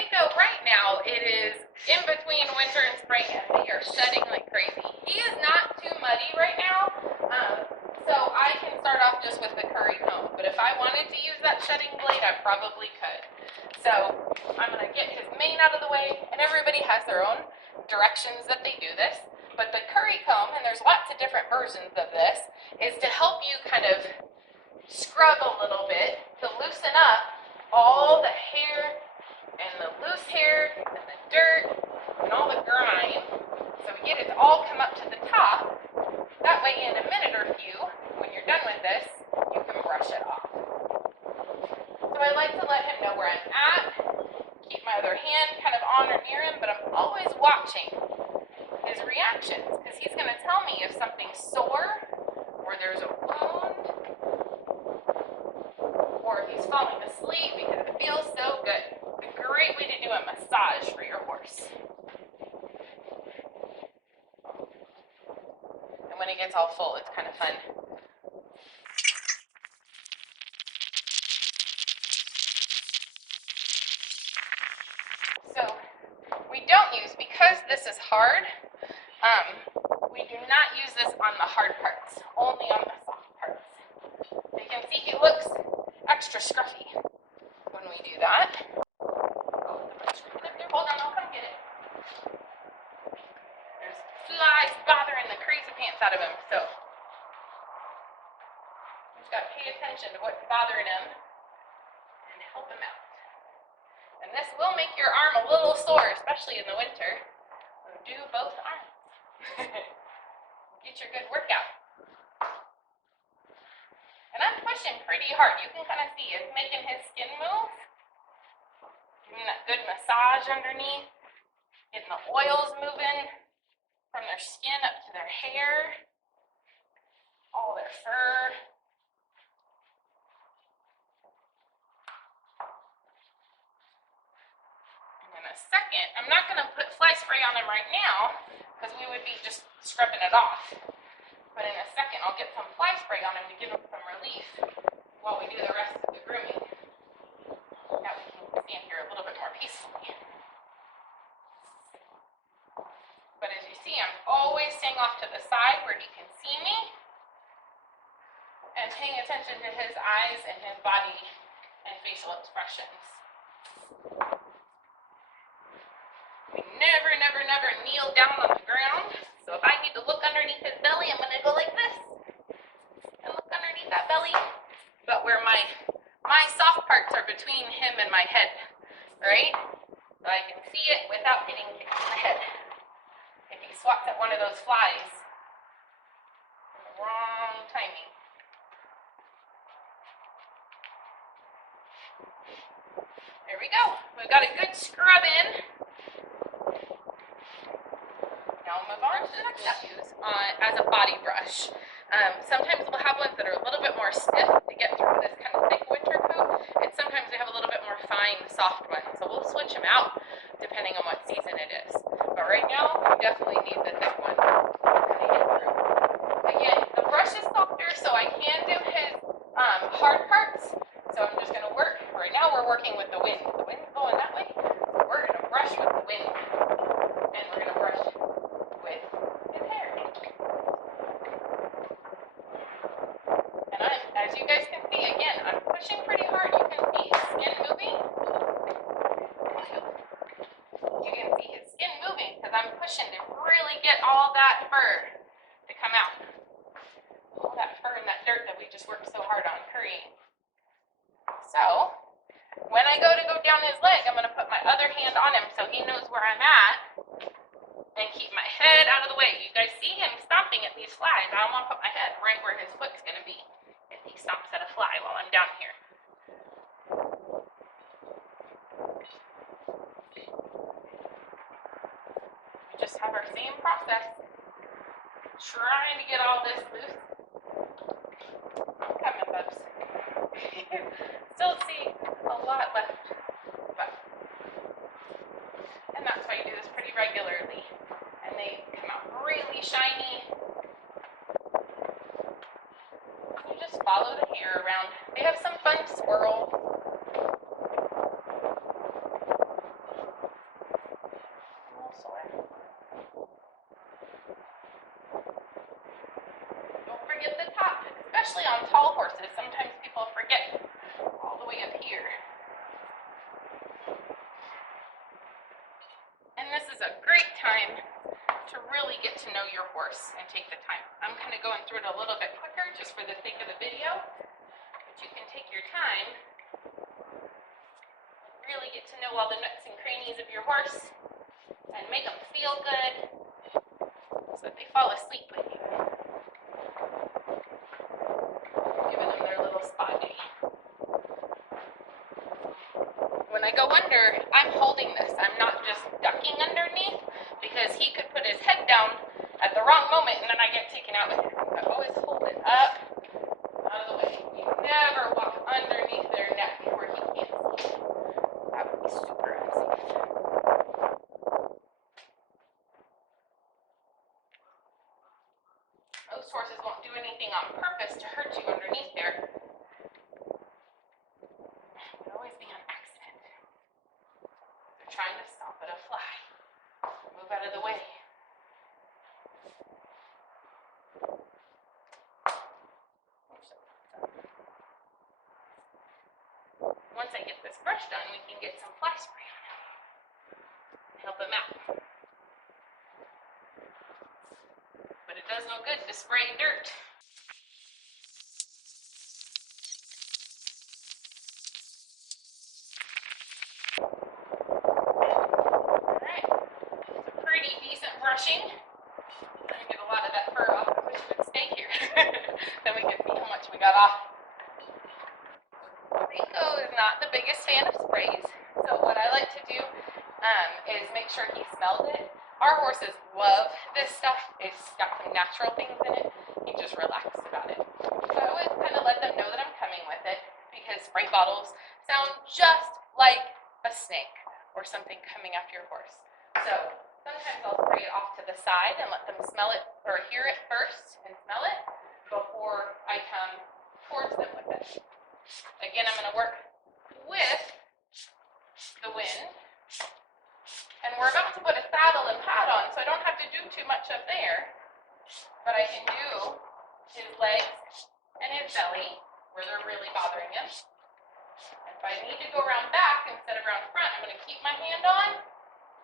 Waco right now, it is in between winter and spring, and they are shedding like crazy. He is not too muddy right now, so I can start off just with the curry comb. But if I wanted to use that shedding blade, I probably could. So I'm going to get his mane out of the way, and everybody has their own directions that they do this. But the curry comb, and there's lots of different versions of this, is to help you kind of scrub a little bit to loosen up all the hair and the loose hair and the dirt and all the grime, so we get it to all come up to the top. That way in a minute or few, when you're done with this, you can brush it off. So I like to let him know where I'm at, keep my other hand kind of on or near him, but I'm always watching his reactions, because he's going to tell me if something's sore, or there's a wound, or if he's falling asleep because it feels so good. It's a great way to do a massage for your horse. And when it gets all full, it's kind of fun. So we don't use, because this is hard, we do not use this on the hard parts, only on the soft parts. You can see he looks extra scruffy when we do that. Hold on, I'll come get it. There's flies bothering the crazy pants out of him, so we've got to pay attention to what's bothering him and help him out. And this will make your arm a little sore, especially in the winter. So do both arms. Get your good workout. And I'm pushing pretty hard. You can kind of see it's making his skin move. Giving that good massage underneath. Getting the oils moving from their skin up to their hair. All their fur. And in a second, I'm not going to put fly spray on him right now, because we would be just scrubbing it off. But in a second, I'll get some fly spray on him to give him some relief while we do the rest of the grooming. That we can stand here a little bit more peacefully. But as you see, I'm always staying off to the side where he can see me and paying attention to his eyes and his body and facial expressions. We never, never, never kneel down on the ground. So if I need to look underneath his belly, I'm going to go like this and look underneath that belly. But where my soft parts are between him and my head, right? So I can see it without getting kicked in the head. If he swats at one of those flies in the wrong timing. There we go. We've got a good scrub in. Now I'll move on to the next step as a body brush. Sometimes we'll have ones that are a little bit more stiff to get through this kind of thick winter coat, and sometimes we have a little bit more fine, soft ones. So we'll switch them out depending on what season it is. But right now, we definitely need the thick one to get through. Again, the brush is softer, so I can do his hard parts. So I'm just going to work. Right now, we're working with the wind. The wind's going that way, so we're going to brush with the wind. And we're going to brush with his hair. And as you guys can see, again, I'm pushing pretty hard. You can see his skin moving. You can see his skin moving because I'm pushing to really get all that fur to come out. All that fur and that dirt that we just worked so hard on currying. So, when I go down his leg, I'm going to put my other hand on him so he knows where I'm at. And keep my head out of the way. You guys see him stomping at these flies. I don't want to put my head right where his foot's going to be if he stomps at a fly while I'm down here. We just have our same process. Trying to get all this loose. I'm coming, bubs. Still see a lot left. But, and that's why you do this pretty regularly. And they come out really shiny. You just follow the hair around. They have some fun swirls. especially on tall horses. Sometimes people forget all the way up here. And this is a great time to really get to know your horse and take the time. I'm kind of going through it a little bit quicker just for the sake of the video, but you can take your time and really get to know all the nooks and crannies of your horse and make them feel good so that they fall asleep with you. Giving them their little spa day. When I go under, I'm holding this. I'm not just ducking underneath, because he could put his head down at the wrong moment and then I get taken out with it. I always hold it up, out of the way. You never walk underneath their neck where he can't see. That would be super unsafe. Most horses won't do anything on purpose to hurt you underneath there. It would always be on accident. They're trying to stop at a fly. Move out of the way. Once I get this brush done, we can get some fly spray on him. Help him out. But it does no good to spray dirt. Alright, it's a pretty decent brushing. I'm going to get a lot of that fur off. I wish it would stay here. Then we can see how much we got off. Rico is not the biggest fan of sprays, so what I like to do is make sure he smells it. Our horses love this stuff. It's got some natural things in it. He just relaxes about it. So I always kind of let them know that I'm coming with it, because spray bottles sound just like a snake or something coming after your horse. So sometimes I'll spray it off to the side and let them smell it or hear it first and smell it before I come towards them with it. Again, I'm going to work with the wind, and we're about to put a saddle and pad on, so I don't have to do too much up there, but I can do his legs and his belly, where they're really bothering him. If I need to go around back instead of around front, I'm going to keep my hand on,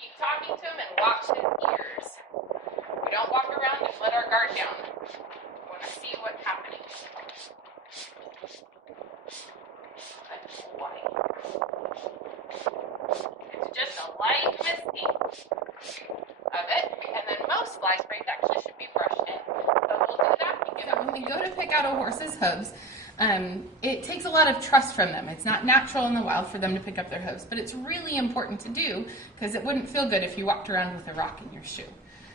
keep talking to him, and watch his ears. We don't walk around and let our guard down. I want to see what's happening. It's just a light misting of it, and then most fly sprays actually should be brushed in. So we'll do that. So when we go to pick out a horse's hooves, it takes a lot of trust from them. It's not natural in the wild for them to pick up their hooves, but it's really important to do, because it wouldn't feel good if you walked around with a rock in your shoe.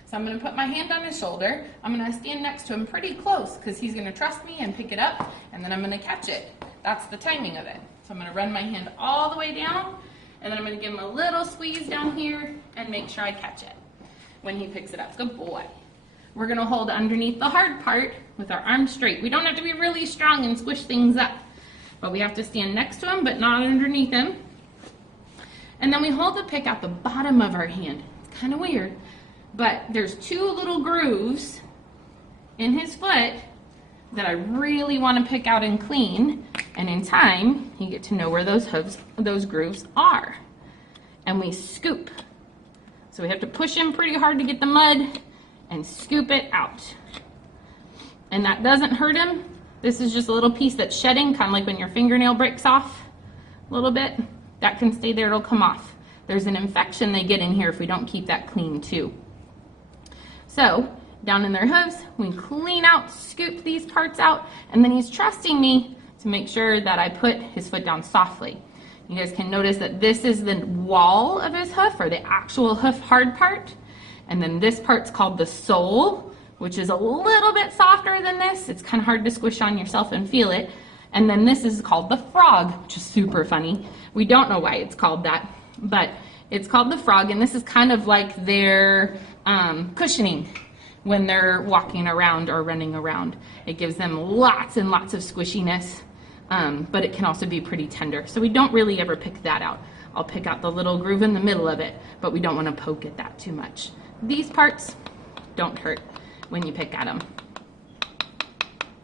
So I'm going to put my hand on his shoulder. I'm going to stand next to him pretty close, because he's going to trust me and pick it up, and then I'm going to catch it. That's the timing of it. So I'm going to run my hand all the way down, and then I'm going to give him a little squeeze down here and make sure I catch it when he picks it up. Good boy. We're going to hold underneath the hard part with our arms straight. We don't have to be really strong and squish things up, but we have to stand next to him but not underneath him. And then we hold the pick at the bottom of our hand. It's kind of weird, but there's two little grooves in his foot that I really want to pick out and clean, and in time you get to know where those grooves are. And we scoop. So we have to push in pretty hard to get the mud and scoop it out. And that doesn't hurt him. This is just a little piece that's shedding, kind of like when your fingernail breaks off a little bit. That can stay there, it'll come off. There's an infection they get in here if we don't keep that clean too. So down in their hooves, we clean out, scoop these parts out, and then he's trusting me to make sure that I put his foot down softly. You guys can notice that this is the wall of his hoof, or the actual hoof hard part. And then this part's called the sole, which is a little bit softer than this. It's kind of hard to squish on yourself and feel it. And then this is called the frog, which is super funny. We don't know why it's called that, but it's called the frog, and this is kind of like their cushioning when they're walking around or running around. It gives them lots and lots of squishiness, but it can also be pretty tender. So we don't really ever pick that out. I'll pick out the little groove in the middle of it, but we don't want to poke at that too much. These parts don't hurt when you pick at them.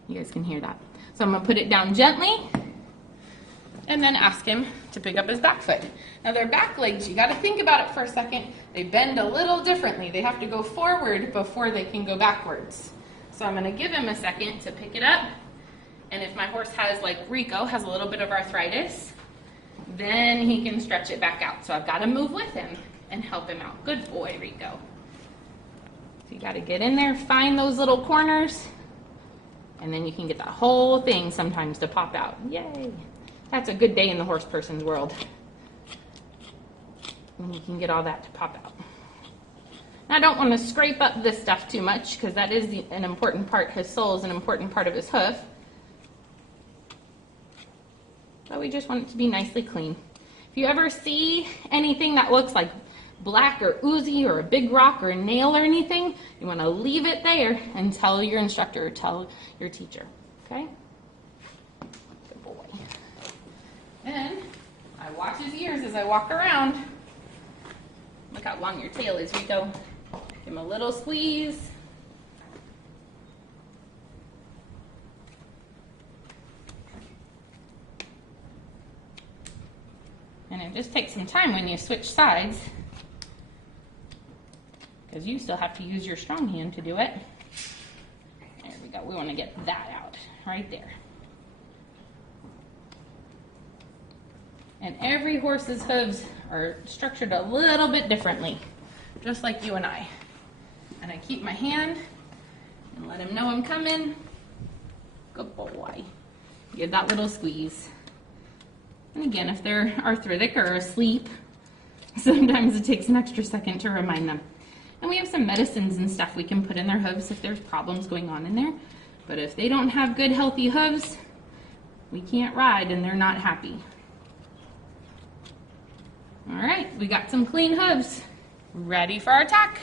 You guys can hear that. So I'm gonna put it down gently and then ask him to pick up his back foot. Now their back legs, you gotta think about it for a second, they bend a little differently. They have to go forward before they can go backwards. So I'm gonna give him a second to pick it up. And if my horse has, like Rico, has a little bit of arthritis, then he can stretch it back out. So I've gotta move with him and help him out. Good boy, Rico. So you gotta get in there, find those little corners, and then you can get that whole thing sometimes to pop out. Yay. That's a good day in the horse person's world. And you can get all that to pop out. Now I don't want to scrape up this stuff too much because that is an important part. His sole is an important part of his hoof. But we just want it to be nicely clean. If you ever see anything that looks like black or oozy or a big rock or a nail or anything, you want to leave it there and tell your instructor or tell your teacher. Okay? Good boy. Then I watch his ears as I walk around. Look how long your tail is, Rico. Give him a little squeeze. And it just takes some time when you switch sides, because you still have to use your strong hand to do it. There we go. We want to get that out right there. And every horse's hooves are structured a little bit differently, just like you and I. And I keep my hand and let him know I'm coming. Good boy. Give that little squeeze. And again, if they're arthritic or asleep, sometimes it takes an extra second to remind them. And we have some medicines and stuff we can put in their hooves if there's problems going on in there. But if they don't have good, healthy hooves, we can't ride and they're not happy. All right, we got some clean hooves. Ready for our attack.